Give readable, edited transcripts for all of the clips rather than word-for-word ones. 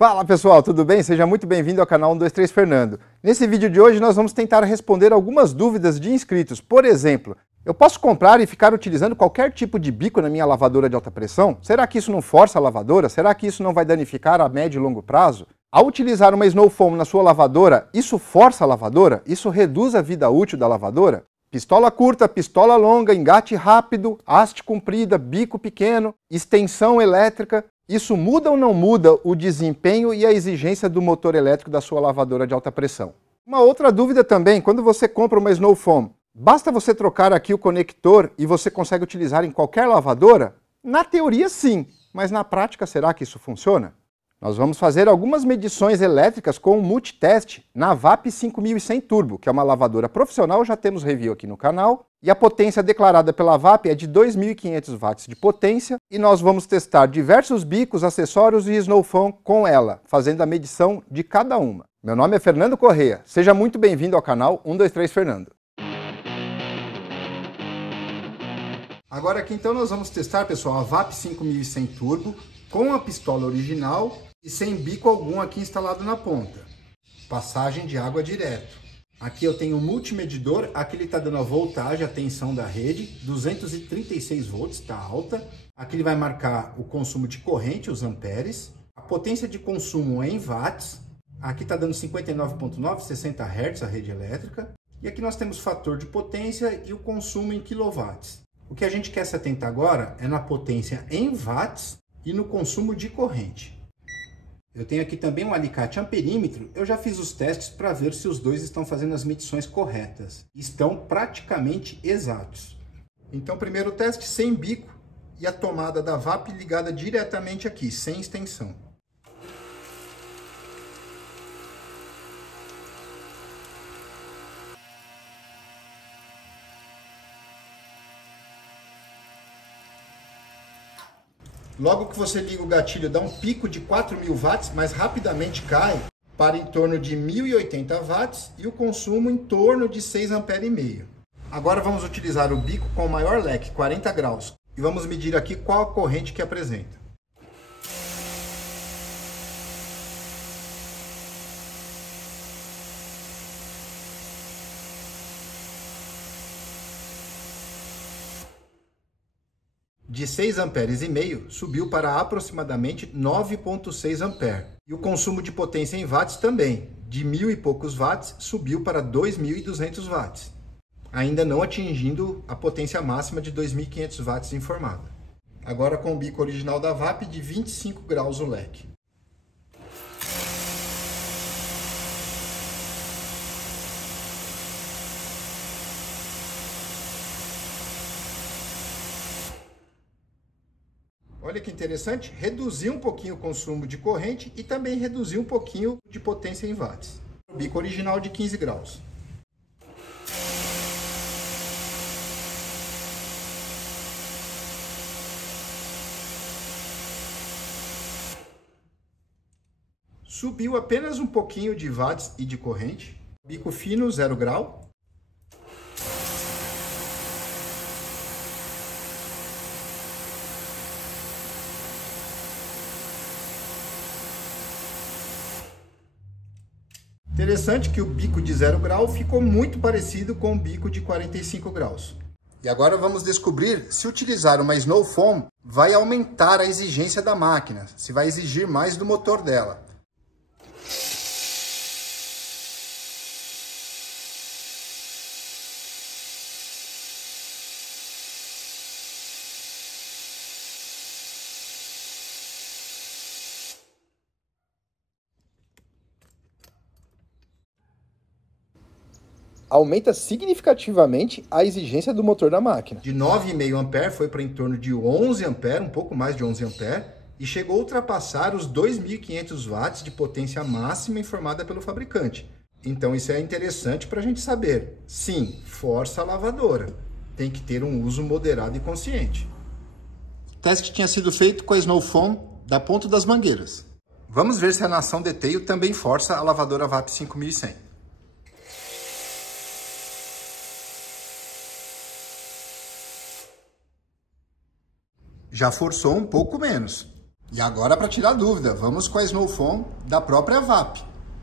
Fala pessoal, tudo bem? Seja muito bem-vindo ao canal 123 Fernando. Nesse vídeo de hoje nós vamos tentar responder algumas dúvidas de inscritos. Por exemplo, eu posso comprar e ficar utilizando qualquer tipo de bico na minha lavadora de alta pressão? Será que isso não força a lavadora? Será que isso não vai danificar a médio e longo prazo? Ao utilizar uma Snow Foam na sua lavadora, isso força a lavadora? Isso reduz a vida útil da lavadora? Pistola curta, pistola longa, engate rápido, haste comprida, bico pequeno, extensão elétrica. Isso muda ou não muda o desempenho e a exigência do motor elétrico da sua lavadora de alta pressão? Uma outra dúvida também, quando você compra uma Snow Foam, basta você trocar aqui o conector e você consegue utilizar em qualquer lavadora? Na teoria sim, mas na prática será que isso funciona? Nós vamos fazer algumas medições elétricas com um multiteste na VAP 5100 Turbo, que é uma lavadora profissional, já temos review aqui no canal, e a potência declarada pela VAP é de 2.500 watts de potência, e nós vamos testar diversos bicos, acessórios e Snow Foam com ela, fazendo a medição de cada uma. Meu nome é Fernando Correia, seja muito bem-vindo ao canal 123 Fernando. Agora aqui então nós vamos testar, pessoal, a VAP 5100 Turbo com a pistola original e sem bico algum aqui instalado na ponta. Passagem de água direto. Aqui eu tenho um multimedidor, aqui ele está dando a voltagem, a tensão da rede, 236 volts, está alta. Aqui ele vai marcar o consumo de corrente, os amperes. A potência de consumo é em watts. Aqui está dando 59.9, 60 Hz a rede elétrica. E aqui nós temos fator de potência e o consumo em quilowatts. O que a gente quer se atentar agora é na potência em watts e no consumo de corrente. Eu tenho aqui também um alicate amperímetro, eu já fiz os testes para ver se os dois estão fazendo as medições corretas. Estão praticamente exatos. Então, primeiro teste sem bico e a tomada da VAP ligada diretamente aqui, sem extensão. Logo que você liga o gatilho, dá um pico de 4.000 watts, mas rapidamente cai para em torno de 1.080 watts e o consumo em torno de 6,5 amperes. Agora vamos utilizar o bico com o maior leque, 40 graus, e vamos medir aqui qual a corrente que apresenta. De 6,5 amperes subiu para aproximadamente 9,6 amperes. E o consumo de potência em watts também, de 1.000 e poucos watts, subiu para 2.200 watts, ainda não atingindo a potência máxima de 2.500 watts informada. Agora com o bico original da VAP de 25 graus o leque. Olha que interessante, reduziu um pouquinho o consumo de corrente e também reduziu um pouquinho de potência em watts. O bico original de 15 graus. Subiu apenas um pouquinho de watts e de corrente. Bico fino, 0 grau. Interessante que o bico de 0 grau ficou muito parecido com o bico de 45 graus. E agora vamos descobrir se utilizar uma Snow Foam vai aumentar a exigência da máquina, se vai exigir mais do motor dela. Aumenta significativamente a exigência do motor da máquina. De 9,5 amperes foi para em torno de 11 amperes, um pouco mais de 11 amperes, e chegou a ultrapassar os 2.500 watts de potência máxima informada pelo fabricante. Então isso é interessante para a gente saber. Sim, força a lavadora. Tem que ter um uso moderado e consciente. O teste tinha sido feito com a Snow Foam da ponta das mangueiras. Vamos ver se a nação Detail também força a lavadora VAP 5100. Já forçou um pouco menos. E agora, para tirar dúvida, vamos com a Snow Foam da própria VAP,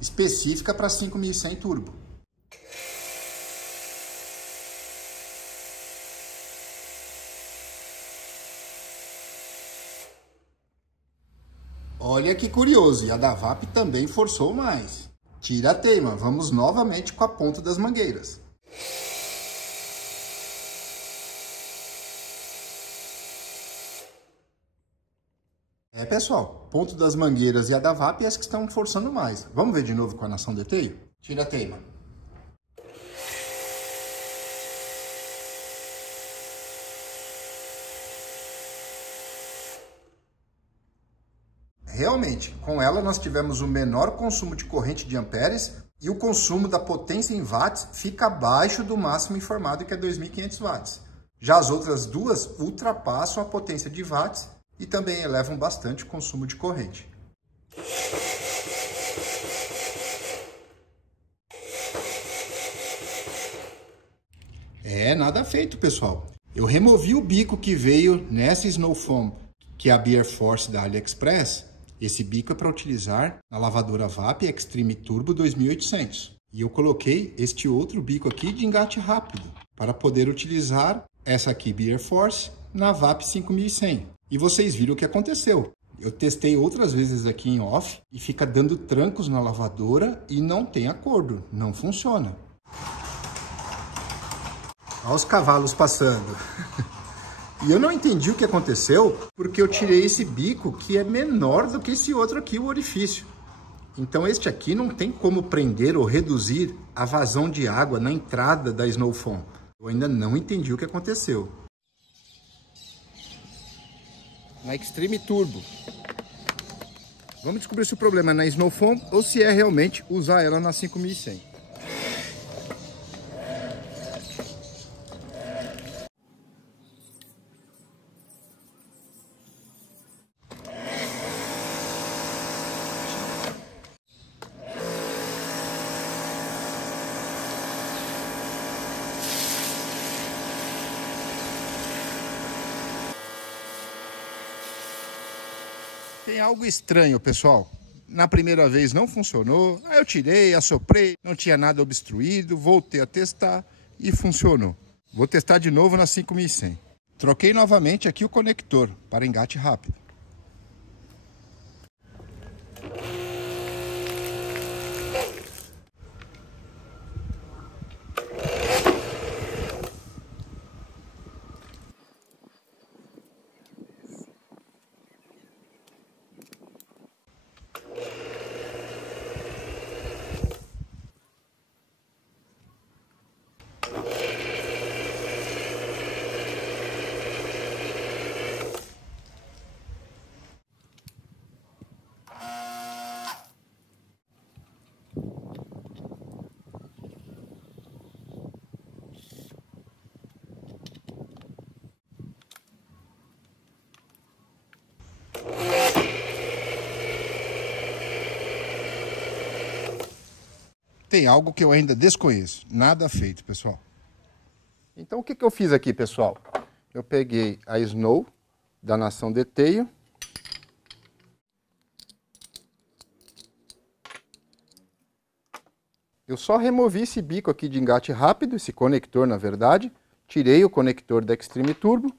específica para 5100 Turbo. Olha que curioso, e a da VAP também forçou mais. Tira a teima, vamos novamente com a ponta das mangueiras. Pessoal, ponto das mangueiras e a da VAP é as que estão forçando mais. Vamos ver de novo com a nação Deteio? Tira a teima. Realmente, com ela nós tivemos o menor consumo de corrente de amperes e o consumo da potência em watts fica abaixo do máximo informado, que é 2.500 watts. Já as outras duas ultrapassam a potência de watts e também elevam bastante o consumo de corrente. Nada feito, pessoal. Eu removi o bico que veio nessa Snow Foam, que é a Beer Force da AliExpress. Esse bico é para utilizar na lavadora VAP Extreme Turbo 2800. E eu coloquei este outro bico aqui de engate rápido, para poder utilizar essa aqui, Beer Force, na VAP 5100. E vocês viram o que aconteceu. Eu testei outras vezes aqui em off e fica dando trancos na lavadora e não tem acordo, não funciona. Olha os cavalos passando. E eu não entendi o que aconteceu, porque eu tirei esse bico que é menor do que esse outro aqui, o orifício. Então este aqui não tem como prender ou reduzir a vazão de água na entrada da Snow Foam. Eu ainda não entendi o que aconteceu. Na Extreme Turbo. Vamos descobrir se o problema é na Snow Foam ou se é realmente usar ela na 5100. Tem algo estranho, pessoal. Na primeira vez não funcionou, aí eu tirei, assoprei, não tinha nada obstruído, voltei a testar e funcionou. Vou testar de novo na 5100. Troquei novamente aqui o conector para engate rápido. Tem algo que eu ainda desconheço. Nada feito, pessoal. Então o que eu fiz aqui, pessoal? Eu peguei a Snow da nação Deteio. Eu só removi esse bico aqui de engate rápido, esse conector na verdade. Tirei o conector da Extreme Turbo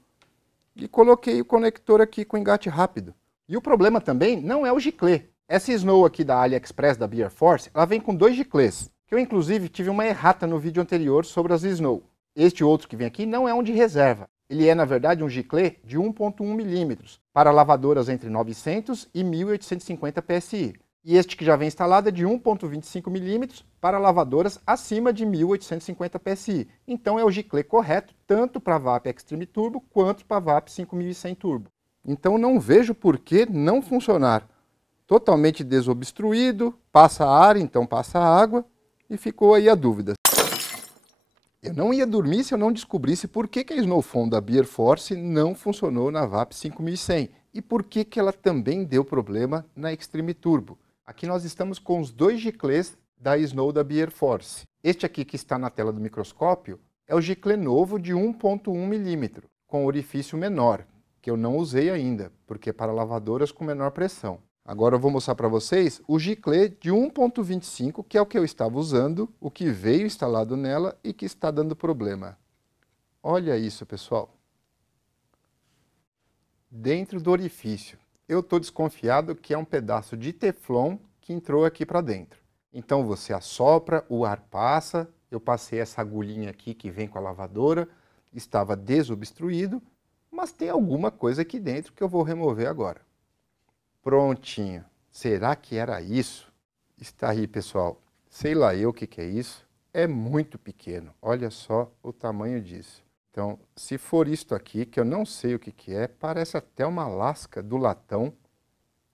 e coloquei o conector aqui com engate rápido. E o problema também não é o giclê. Essa Snow aqui da AliExpress, da Beer Force, ela vem com 2 giclês, que eu inclusive tive uma errata no vídeo anterior sobre as Snow. Este outro que vem aqui não é um de reserva. Ele é, na verdade, um giclê de 1.1 mm, para lavadoras entre 900 e 1850 PSI. E este que já vem instalado é de 1.25 mm para lavadoras acima de 1850 PSI. Então é o giclê correto, tanto para a VAP Extreme Turbo quanto para a VAP 5100 Turbo. Então não vejo por que não funcionar. Totalmente desobstruído, passa ar, então passa água, e ficou aí a dúvida. Eu não ia dormir se eu não descobrisse por que a Snow Foam da Beer Force não funcionou na VAP 5100 e por que ela também deu problema na Extreme Turbo. Aqui nós estamos com os 2 giclês da Snow da Beer Force. Este aqui que está na tela do microscópio é o giclê novo de 1.1 mm, com orifício menor. que eu não usei ainda, porque é para lavadoras com menor pressão. Agora eu vou mostrar para vocês o Giclée de 1.25, que é o que eu estava usando, o que veio instalado nela e que está dando problema. Olha isso, pessoal. Dentro do orifício. Eu estou desconfiado que é um pedaço de teflon que entrou aqui para dentro. Então você assopra, o ar passa, eu passei essa agulhinha aqui que vem com a lavadora, estava desobstruído, mas tem alguma coisa aqui dentro que eu vou remover agora. Prontinho. Será que era isso? Está aí, pessoal. Sei lá eu o que é isso. É muito pequeno. Olha só o tamanho disso. Então, se for isto aqui, que eu não sei o que é, parece até uma lasca do latão.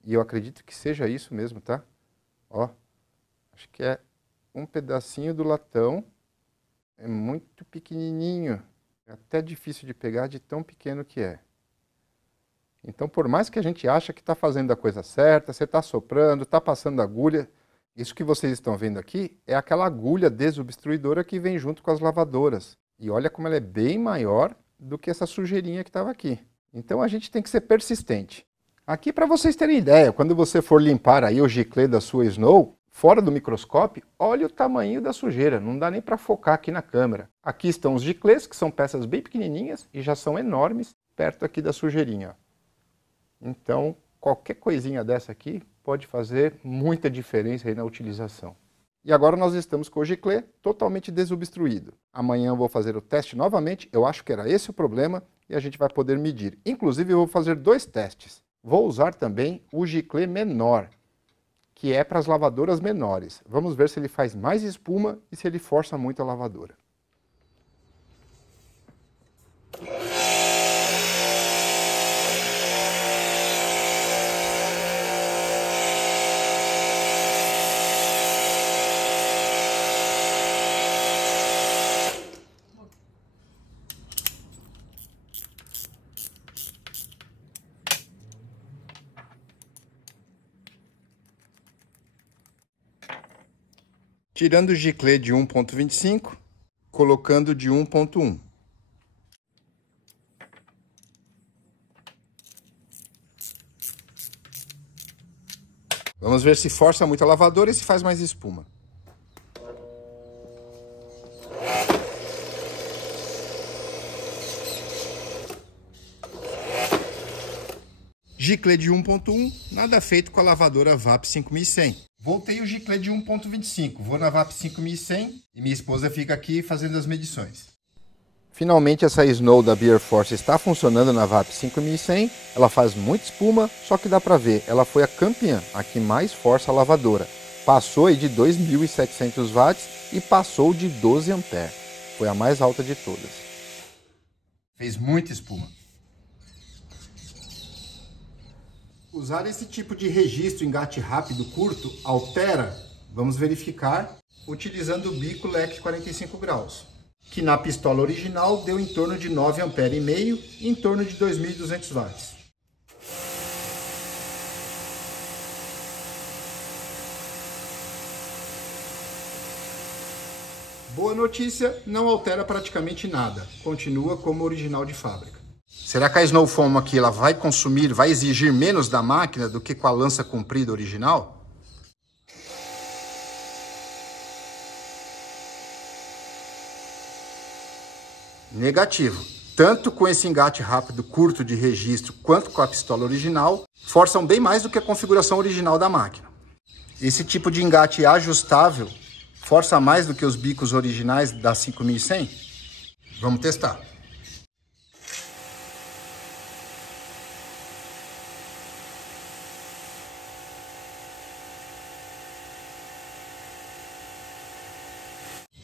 E eu acredito que seja isso mesmo, tá? Ó, acho que é um pedacinho do latão. É muito pequenininho. É até difícil de pegar de tão pequeno que é. Então, por mais que a gente ache que está fazendo a coisa certa, você está soprando, está passando agulha, isso que vocês estão vendo aqui é aquela agulha desobstruidora que vem junto com as lavadoras. E olha como ela é bem maior do que essa sujeirinha que estava aqui. Então a gente tem que ser persistente. Aqui, para vocês terem ideia, quando você for limpar aí o Giclée da sua Snow, fora do microscópio, olha o tamanho da sujeira, não dá nem para focar aqui na câmera. Aqui estão os Giclées, que são peças bem pequenininhas e já são enormes, perto aqui da sujeirinha. Então, qualquer coisinha dessa aqui pode fazer muita diferença aí na utilização. E agora nós estamos com o Giclée totalmente desobstruído. Amanhã eu vou fazer o teste novamente, eu acho que era esse o problema, e a gente vai poder medir. Inclusive eu vou fazer 2 testes. Vou usar também o Giclée menor, que é para as lavadoras menores. Vamos ver se ele faz mais espuma e se ele força muito a lavadora. Tirando o Giclée de 1.25, colocando de 1.1. Vamos ver se força muito a lavadora e se faz mais espuma. Giclée de 1.1, nada feito com a lavadora VAP 5100. Voltei o Giclée de 1.25, vou na VAP 5100 e minha esposa fica aqui fazendo as medições. Finalmente essa Snow da Beer Force está funcionando na VAP 5100, ela faz muita espuma, só que dá pra ver, ela foi a campeã, a que mais força a lavadora. Passou aí de 2.700 watts e passou de 12 ampere, foi a mais alta de todas. Fez muita espuma. Usar esse tipo de registro engate rápido curto altera, vamos verificar, utilizando o bico leque 45 graus, que na pistola original deu em torno de 9,5 ampere e em torno de 2.200 watts. Boa notícia, não altera praticamente nada, continua como original de fábrica. Será que a Snow Foam aqui ela vai consumir, vai exigir menos da máquina do que com a lança comprida original? Negativo. Tanto com esse engate rápido curto de registro quanto com a pistola original, forçam bem mais do que a configuração original da máquina. Esse tipo de engate ajustável força mais do que os bicos originais da 5100? Vamos testar.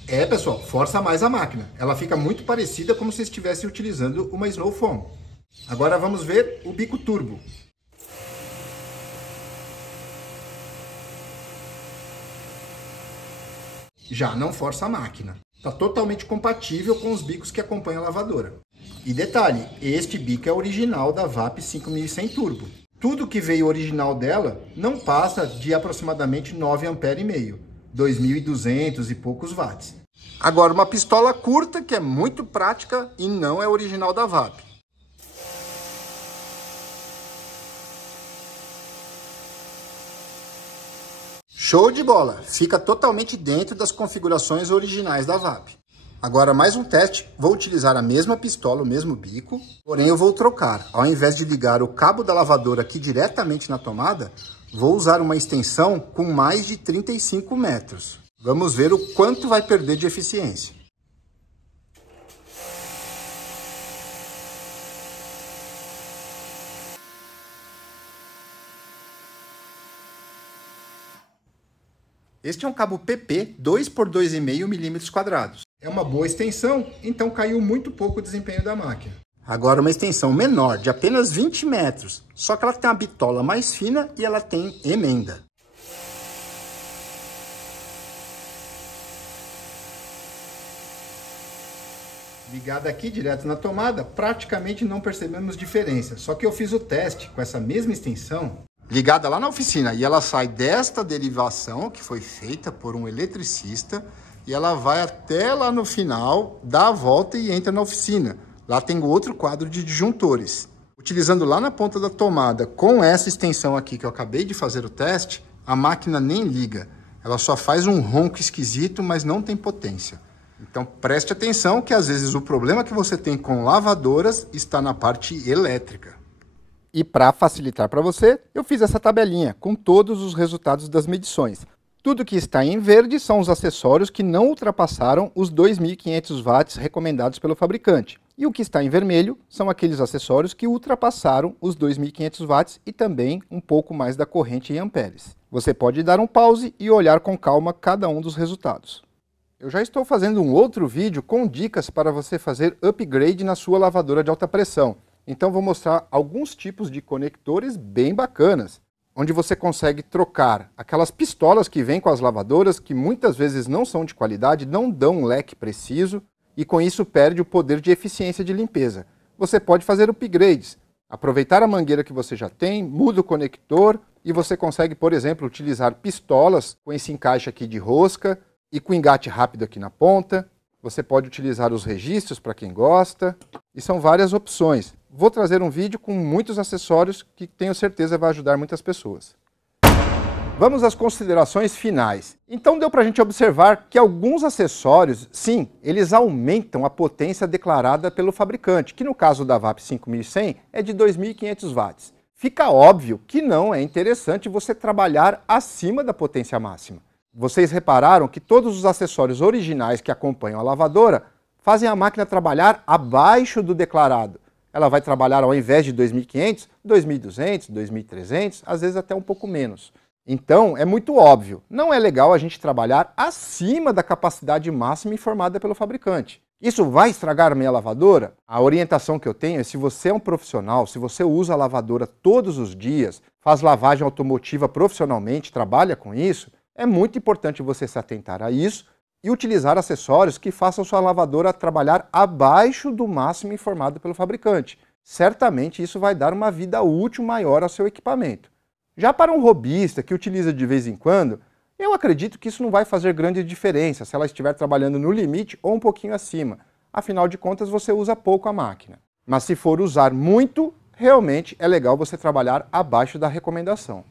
É, pessoal, força mais a máquina. Ela fica muito parecida como se estivesse utilizando uma Snow Foam. Agora vamos ver o bico turbo. Já não força a máquina. Está totalmente compatível com os bicos que acompanham a lavadora. E detalhe, este bico é original da VAP 5100 Turbo. Tudo que veio original dela não passa de aproximadamente 9,5 ampere, 2.200 e poucos watts. Agora, uma pistola curta que é muito prática e não é original da VAP. Show de bola! Fica totalmente dentro das configurações originais da VAP. Agora mais um teste, vou utilizar a mesma pistola, o mesmo bico, porém eu vou trocar. Ao invés de ligar o cabo da lavadora aqui diretamente na tomada, vou usar uma extensão com mais de 35 metros. Vamos ver o quanto vai perder de eficiência. Este é um cabo PP 2 por 2,5 mm². É uma boa extensão, então caiu muito pouco o desempenho da máquina. Agora uma extensão menor, de apenas 20 metros, só que ela tem uma bitola mais fina e ela tem emenda. Ligada aqui direto na tomada, praticamente não percebemos diferença, só que eu fiz o teste com essa mesma extensão ligada lá na oficina, e ela sai desta derivação que foi feita por um eletricista e ela vai até lá no final, dá a volta e entra na oficina. Lá tem outro quadro de disjuntores. Utilizando lá na ponta da tomada com essa extensão aqui que eu acabei de fazer o teste, a máquina nem liga. Ela só faz um ronco esquisito, mas não tem potência. Então preste atenção que às vezes o problema que você tem com lavadoras está na parte elétrica. E para facilitar para você, eu fiz essa tabelinha com todos os resultados das medições. Tudo que está em verde são os acessórios que não ultrapassaram os 2.500 watts recomendados pelo fabricante. E o que está em vermelho são aqueles acessórios que ultrapassaram os 2.500 watts e também um pouco mais da corrente em amperes. Você pode dar um pause e olhar com calma cada um dos resultados. Eu já estou fazendo um outro vídeo com dicas para você fazer upgrade na sua lavadora de alta pressão. Então vou mostrar alguns tipos de conectores bem bacanas, onde você consegue trocar aquelas pistolas que vêm com as lavadoras, que muitas vezes não são de qualidade, não dão um leque preciso e com isso perde o poder de eficiência de limpeza. Você pode fazer upgrades, aproveitar a mangueira que você já tem, muda o conector e você consegue, por exemplo, utilizar pistolas com esse encaixe aqui de rosca e com engate rápido aqui na ponta. Você pode utilizar os registros para quem gosta e são várias opções. Vou trazer um vídeo com muitos acessórios que tenho certeza vai ajudar muitas pessoas. Vamos às considerações finais. Então deu para a gente observar que alguns acessórios, sim, eles aumentam a potência declarada pelo fabricante, que no caso da VAP 5100 é de 2.500 watts. Fica óbvio que não é interessante você trabalhar acima da potência máxima. Vocês repararam que todos os acessórios originais que acompanham a lavadora fazem a máquina trabalhar abaixo do declarado. Ela vai trabalhar, ao invés de 2.500, 2.200, 2.300, às vezes até um pouco menos. Então, é muito óbvio, não é legal a gente trabalhar acima da capacidade máxima informada pelo fabricante. Isso vai estragar a minha lavadora? A orientação que eu tenho é, se você é um profissional, se você usa a lavadora todos os dias, faz lavagem automotiva profissionalmente, trabalha com isso, é muito importante você se atentar a isso e utilizar acessórios que façam sua lavadora trabalhar abaixo do máximo informado pelo fabricante. Certamente isso vai dar uma vida útil maior ao seu equipamento. Já para um hobbyista que utiliza de vez em quando, eu acredito que isso não vai fazer grande diferença se ela estiver trabalhando no limite ou um pouquinho acima. Afinal de contas, você usa pouco a máquina. Mas se for usar muito, realmente é legal você trabalhar abaixo da recomendação.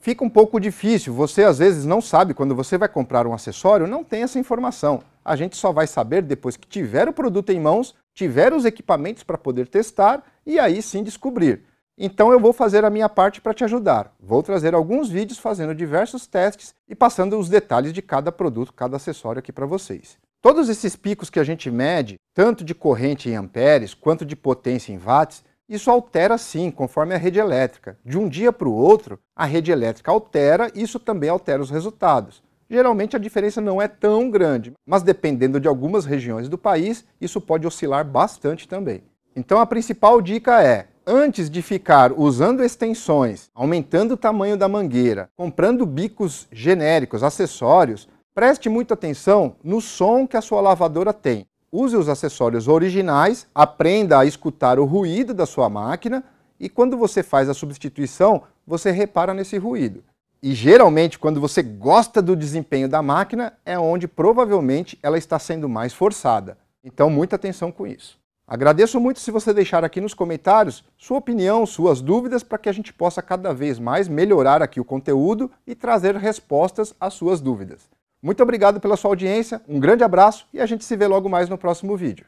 Fica um pouco difícil, você às vezes não sabe, quando você vai comprar um acessório, não tem essa informação. A gente só vai saber depois que tiver o produto em mãos, tiver os equipamentos para poder testar e aí sim descobrir. Então eu vou fazer a minha parte para te ajudar. Vou trazer alguns vídeos fazendo diversos testes e passando os detalhes de cada produto, cada acessório aqui para vocês. Todos esses picos que a gente mede, tanto de corrente em amperes quanto de potência em watts, isso altera sim, conforme a rede elétrica. De um dia para o outro, a rede elétrica altera e isso também altera os resultados. Geralmente a diferença não é tão grande, mas dependendo de algumas regiões do país, isso pode oscilar bastante também. Então a principal dica é, antes de ficar usando extensões, aumentando o tamanho da mangueira, comprando bicos genéricos, acessórios, preste muita atenção no som que a sua lavadora tem. Use os acessórios originais, aprenda a escutar o ruído da sua máquina e quando você faz a substituição, você repara nesse ruído. E geralmente, quando você gosta do desempenho da máquina, é onde provavelmente ela está sendo mais forçada. Então, muita atenção com isso. Agradeço muito se você deixar aqui nos comentários sua opinião, suas dúvidas, para que a gente possa cada vez mais melhorar aqui o conteúdo e trazer respostas às suas dúvidas. Muito obrigado pela sua audiência, um grande abraço e a gente se vê logo mais no próximo vídeo.